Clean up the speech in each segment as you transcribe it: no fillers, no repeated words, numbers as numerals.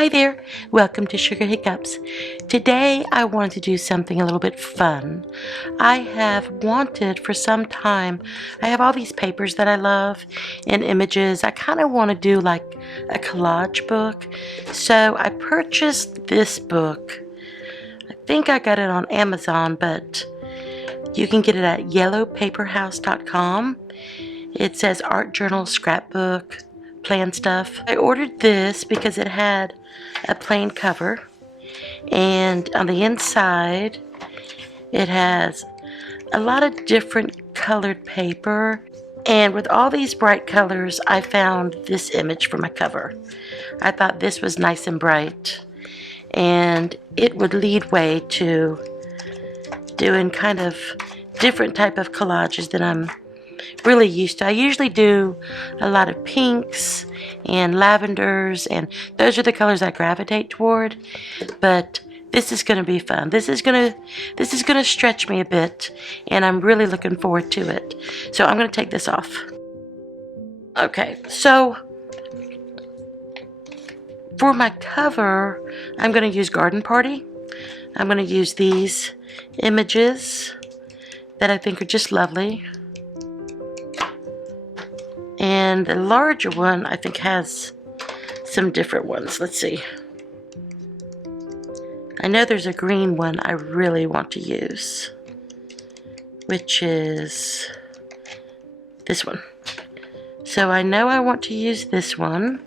Hi there, welcome to Sugar Hiccups. Today I wanted to do something a little bit fun. I have wanted for some time, I have all these papers that I love and images. I kind of want to do like a collage book. So I purchased this book. I think I got it on Amazon, but you can get it at yellowpaperhouse.com. It says art journal, scrapbook, plan stuff. I ordered this because it had a plain cover, and on the inside it has a lot of different colored paper, and with all these bright colors I found this image for my cover. I thought this was nice and bright, and it would lead way to doing kind of different type of collages than I'm really used to. I usually do a lot of pinks and lavenders, and those are the colors I gravitate toward, but this is going to be fun. This is going to stretch me a bit, and I'm really looking forward to it. So I'm going to take this off. Okay, so for my cover, I'm going to use Garden Party. I'm going to use these images that I think are just lovely. And the larger one, I think, has some different ones. Let's see. I know there's a green one I really want to use, which is this one. So I know I want to use this one,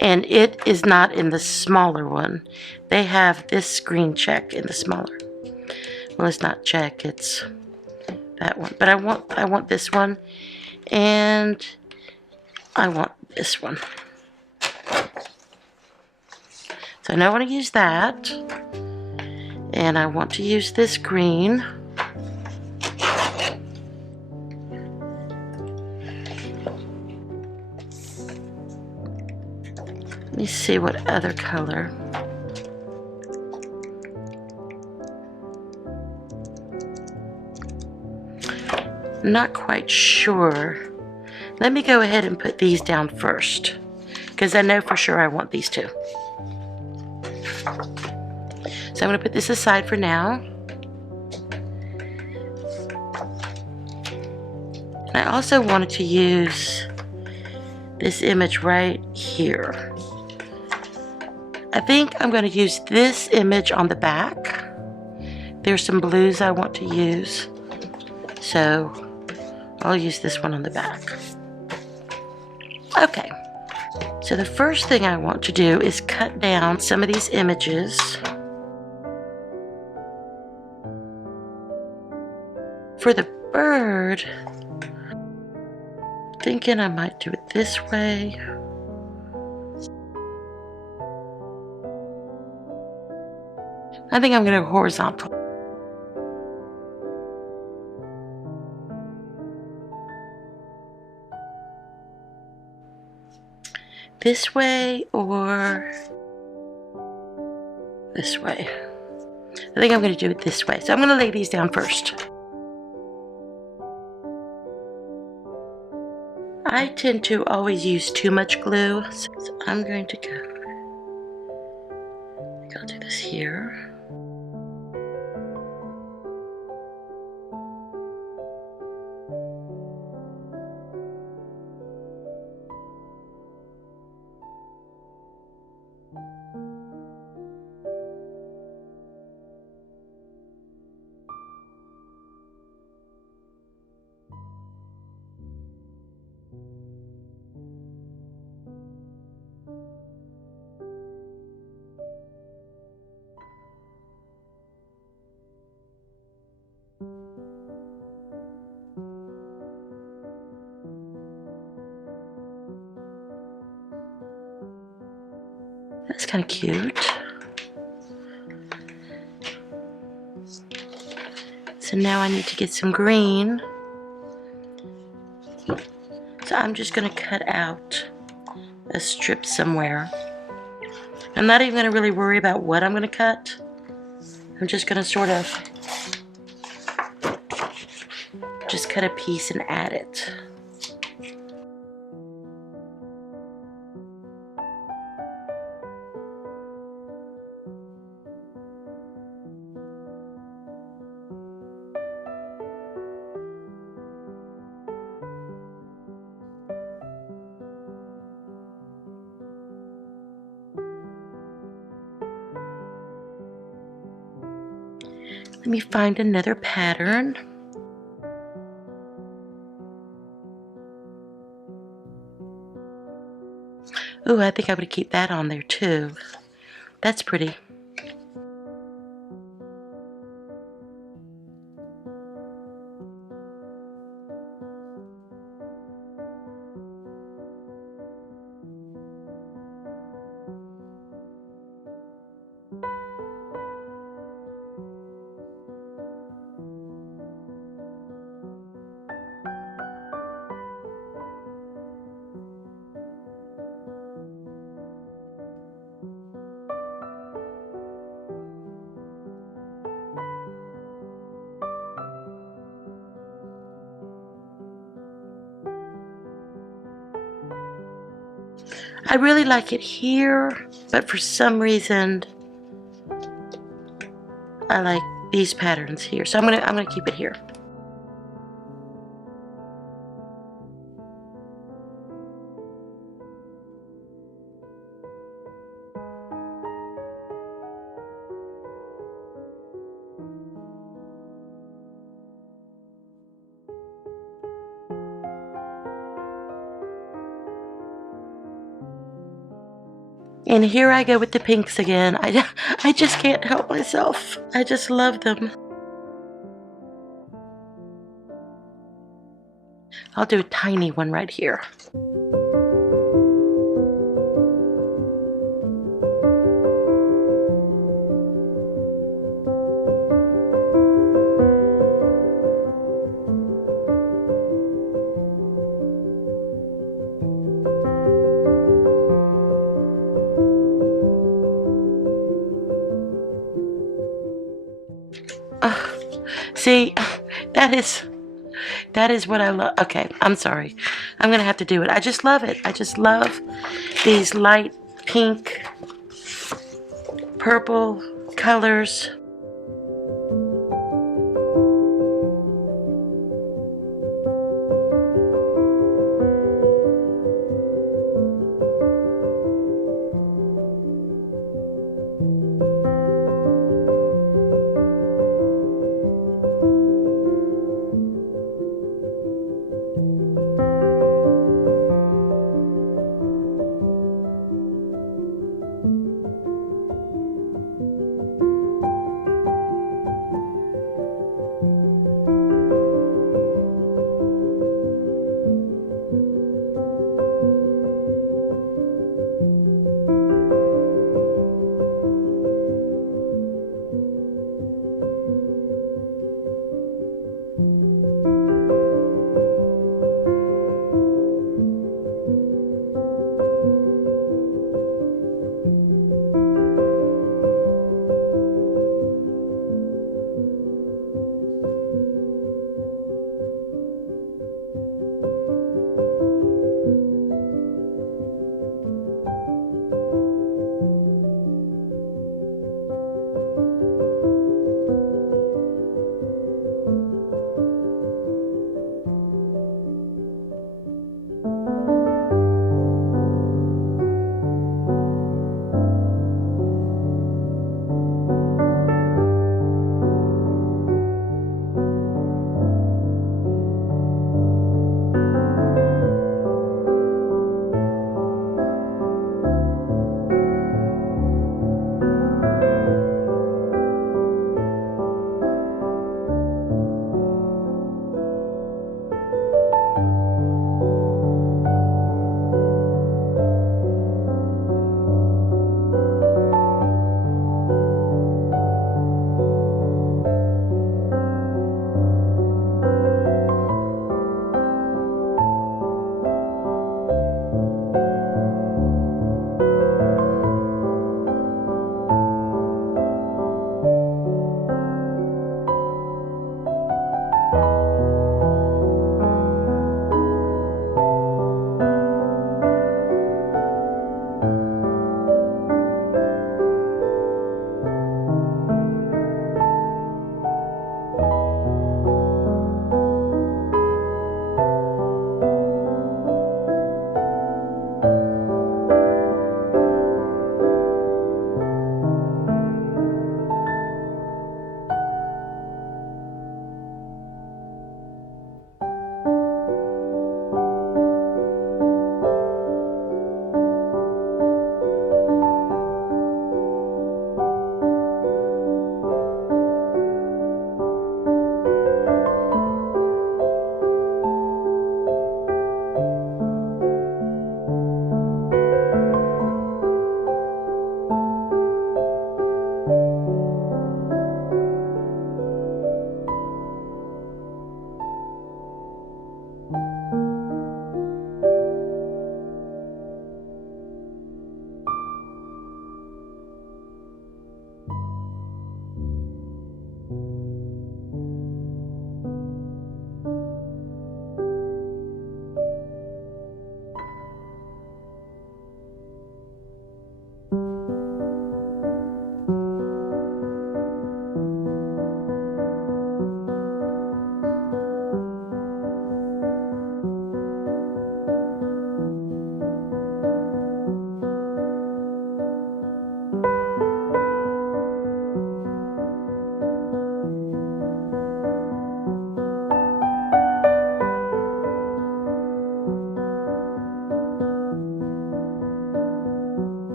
and it is not in the smaller one. They have this green check in the smaller. Well, it's not check, it's that one. But I want this one. And I want this one. So now I want to use that. And I want to use this green. Let me see what other color. Not quite sure. Let me go ahead and put these down first, because I know for sure I want these two. So I'm going to put this aside for now. And I also wanted to use this image right here. I think I'm going to use this image on the back. There's some blues I want to use, so I'll use this one on the back. Okay, so the first thing I want to do is cut down some of these images. For the bird, thinking I might do it this way. I think I'm going to go horizontal. This way or this way. I think I'm going to do it this way. So I'm going to lay these down first. I tend to always use too much glue, so I'm going to go. I think I'll do this here. That's kind of cute. So now I need to get some green. So I'm just going to cut out a strip somewhere. I'm not even going to really worry about what I'm going to cut. I'm just going to sort of just cut a piece and add it. it. Let me find another pattern. Ooh, I think I would keep that on there too. That's pretty. I really like it here, but for some reason I like these patterns here. So I'm gonna keep it here. And here I go with the pinks again. I just can't help myself. I just love them. I'll do a tiny one right here. See, that is what I love. Okay, I'm sorry. I'm gonna have to do it. I just love it. I just love these light pink, purple colors.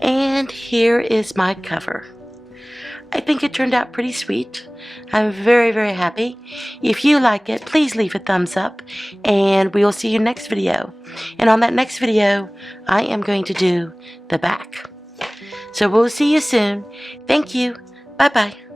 And here is my cover. I think it turned out pretty sweet. I'm very, very happy. If you like it, please leave a thumbs up, and we will see you next video. And on that next video, I am going to do the back. So we'll see you soon. Thank you. Bye-bye.